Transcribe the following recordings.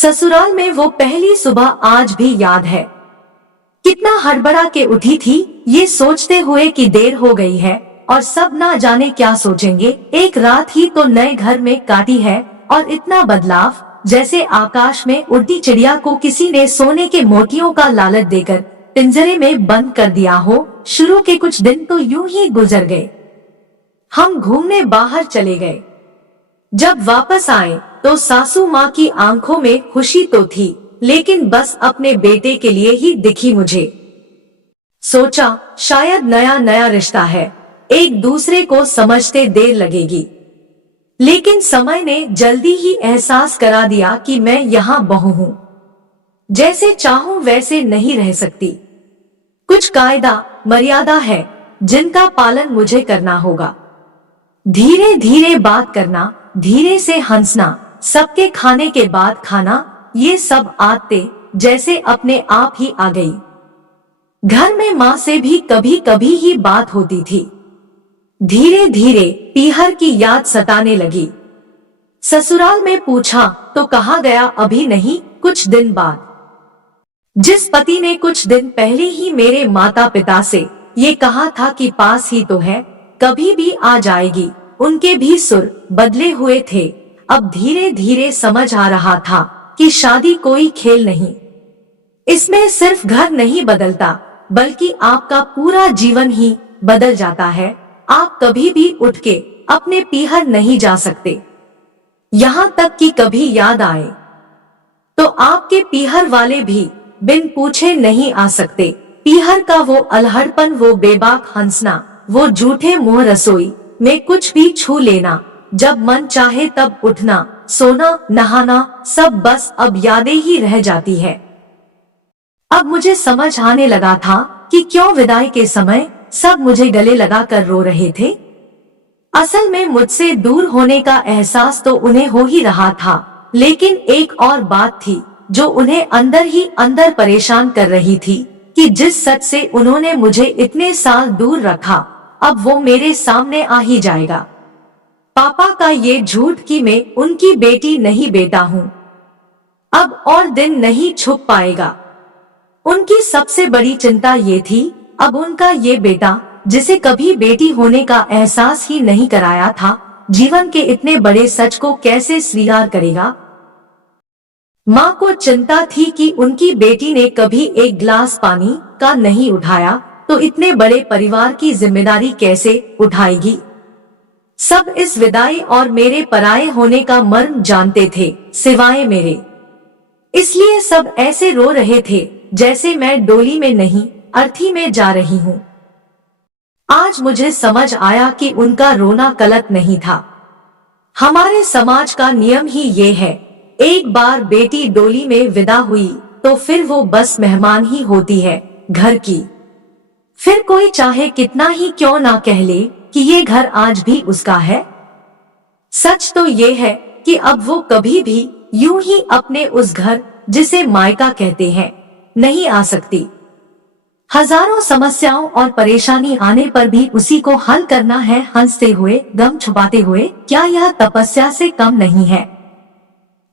ससुराल में वो पहली सुबह आज भी याद है। कितना हड़बड़ा के उठी थी, ये सोचते हुए कि देर हो गई है और सब ना जाने क्या सोचेंगे। एक रात ही तो नए घर में काटी है और इतना बदलाव, जैसे आकाश में उड़ती चिड़िया को किसी ने सोने के मोतियों का लालच देकर पिंजरे में बंद कर दिया हो। शुरू के कुछ दिन तो यूं ही गुजर गए। हम घूमने बाहर चले गए। जब वापस आए तो सासू माँ की आंखों में खुशी तो थी, लेकिन बस अपने बेटे के लिए ही दिखी मुझे। सोचा शायद नया नया रिश्ता है, एक दूसरे को समझते देर लगेगी, लेकिन समय ने जल्दी ही एहसास करा दिया कि मैं यहाँ बहू हूँ। जैसे चाहूं वैसे नहीं रह सकती। कुछ कायदा मर्यादा है जिनका पालन मुझे करना होगा। धीरे धीरे बात करना, धीरे से हंसना, सबके खाने के बाद खाना, ये सब आदतें जैसे अपने आप ही आ गई। घर में माँ से भी कभी कभी ही बात होती थी। धीरे धीरे पीहर की याद सताने लगी। ससुराल में पूछा तो कहा गया अभी नहीं, कुछ दिन बाद। जिस पति ने कुछ दिन पहले ही मेरे माता पिता से ये कहा था कि पास ही तो है, कभी भी आ जाएगी, उनके भी सुर बदले हुए थे। अब धीरे धीरे समझ आ रहा था कि शादी कोई खेल नहीं। इसमें सिर्फ घर नहीं बदलता, बल्कि आपका पूरा जीवन ही बदल जाता है। आप कभी भी उठ के अपने पीहर नहीं जा सकते। यहाँ तक कि कभी याद आए तो आपके पीहर वाले भी बिन पूछे नहीं आ सकते। पीहर का वो अलहड़पन, वो बेबाक हंसना, वो झूठे मुंह, रसोई में कुछ भी छू लेना, जब मन चाहे तब उठना, सोना, नहाना, सब बस अब यादें ही रह जाती है। अब मुझे समझ आने लगा था कि क्यों विदाई के समय सब मुझे गले लगा कर रो रहे थे। असल में मुझसे दूर होने का एहसास तो उन्हें हो ही रहा था, लेकिन एक और बात थी जो उन्हें अंदर ही अंदर परेशान कर रही थी कि जिस सच से उन्होंने मुझे इतने साल दूर रखा, अब वो मेरे सामने आ ही जाएगा। पापा का ये झूठ कि मैं उनकी बेटी नहीं बेटा हूँ, अब और दिन नहीं छुप पाएगा। उनकी सबसे बड़ी चिंता ये थी, अब उनका ये बेटा जिसे कभी बेटी होने का एहसास ही नहीं कराया था, जीवन के इतने बड़े सच को कैसे स्वीकार करेगा। माँ को चिंता थी कि उनकी बेटी ने कभी एक गिलास पानी का नहीं उठाया तो इतने बड़े परिवार की जिम्मेदारी कैसे उठाएगी। सब इस विदाई और मेरे पराये होने का मर्म जानते थे, सिवाय मेरे। इसलिए सब ऐसे रो रहे थे जैसे मैं डोली में नहीं, अर्थी में जा रही हूँ। आज मुझे समझ आया कि उनका रोना गलत नहीं था। हमारे समाज का नियम ही ये है, एक बार बेटी डोली में विदा हुई तो फिर वो बस मेहमान ही होती है घर की। फिर कोई चाहे कितना ही क्यों ना कह ले कि ये घर आज भी उसका है। सच तो ये है कि अब वो कभी भी यूं ही अपने उस घर जिसे मायका कहते हैं नहीं आ सकती। हजारों समस्याओं और परेशानी आने पर भी उसी को हल करना है, हंसते हुए, गम छुपाते हुए। क्या यह तपस्या से कम नहीं है?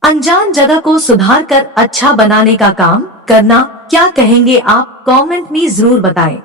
अनजान जगह को सुधार कर अच्छा बनाने का काम करना। क्या कहेंगे आप? कमेंट में जरूर बताएं।